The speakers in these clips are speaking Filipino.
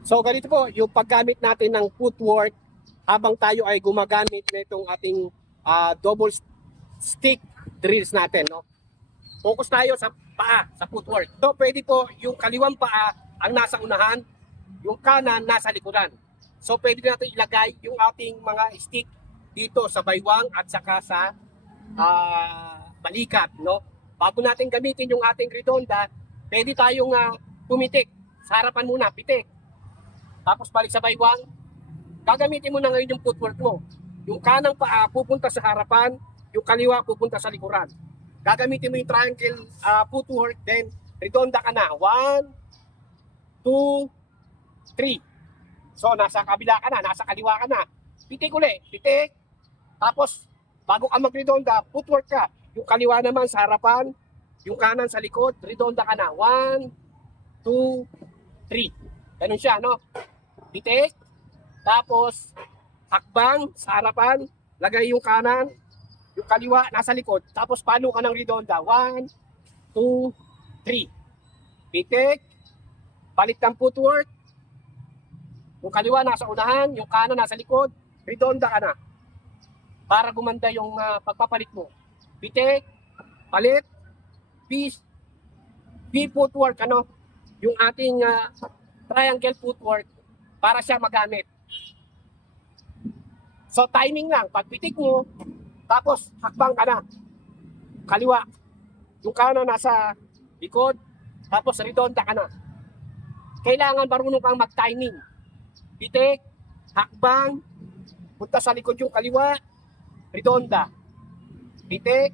So ganito po, yung paggamit natin ng footwork habang tayo ay gumagamit na itong ating double stick drills natin, no? Focus tayo sa paa, sa footwork. So pwede po yung kaliwang paa ang nasa unahan, yung kanan nasa likuran. So pwede natin ilagay yung ating mga stick dito sa baywang at saka sa balikat, no? Bago natin gamitin yung ating redonda, pwede tayong pumitik. Sa harapan muna, pitik. Tapos balik sa baywang, gagamitin mo na ngayon yung footwork mo. Yung kanang paa pupunta sa harapan, yung kaliwa pupunta sa likuran. Gagamitin mo yung triangle footwork, then redonda ka na. 1, 2, 3. So nasa kabila ka na, nasa kaliwa ka na. Pitik ulit, pitik. Tapos bago ka magredonda, footwork ka. Yung kaliwa naman sa harapan, yung kanan sa likod, redonda ka na. 1, 2, 3. Ganun siya, no? Pitik. Tapos hakbang sa harapan, lagay yung kanan, yung kaliwa nasa likod. Tapos palo ka ng redonda. 1, 2, 3. Pitik. Palit ng footwork. Yung kaliwa nasa unahan, yung kanan nasa likod, redonda ka na. Para gumanda yung pagpapalit mo. Pitik, palit, B footwork, ano? Yung ating triangle footwork para siya magamit. So timing lang, pagpitik mo, tapos hakbang ka na. Kaliwa, yung kanan nasa likod, tapos redonda ka na. Kailangan marunong kang mag-timing. Pitik, hakbang, punta sa likod yung kaliwa, redonda. Pitik,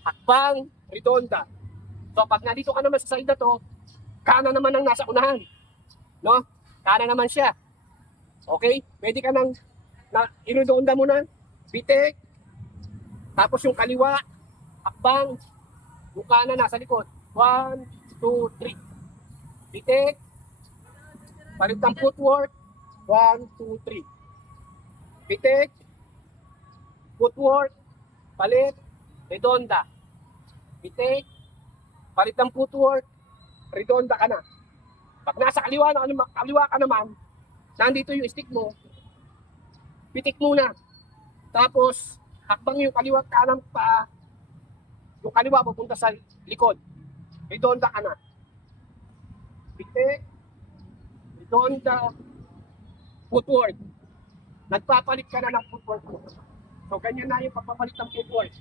hakbang, redonda. So pag nandito ka naman sa side na to, kanan naman ang nasa unahan. No? Kanan naman siya. Okay? Pwede ka nang iredonda mo na, pitik, tapos yung kaliwa, hakbang, yung kanan nasa likod. 1, 2, 3. Pitik, palit ng footwork. 1, 2, 3. Pitik, footwork, palit, redonda. Pitik, palit ng footwork, redonda ka na. Pag nasa kaliwa ka naman, nandito yung stick mo, pitik muna. Tapos, hakbang yung kaliwa kanan pa, yung kaliwa pupunta sa likod. Redonda ka na. Pitik, redonda, footwork. Nagpapalit ka na ng footwork mo. So, ganyan na yung pagpapalit ng footwork.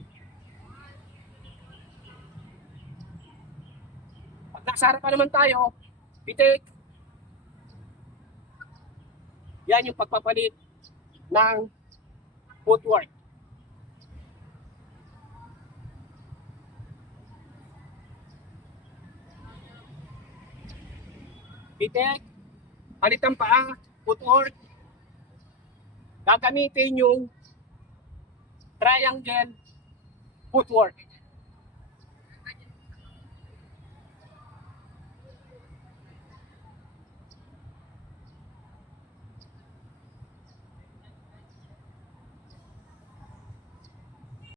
Pag nasa harapan naman tayo, pitik. Yan yung pagpapalit ng footwork. Pitik, palit ang paa, footwork. Gagamitin yung triangle footwork.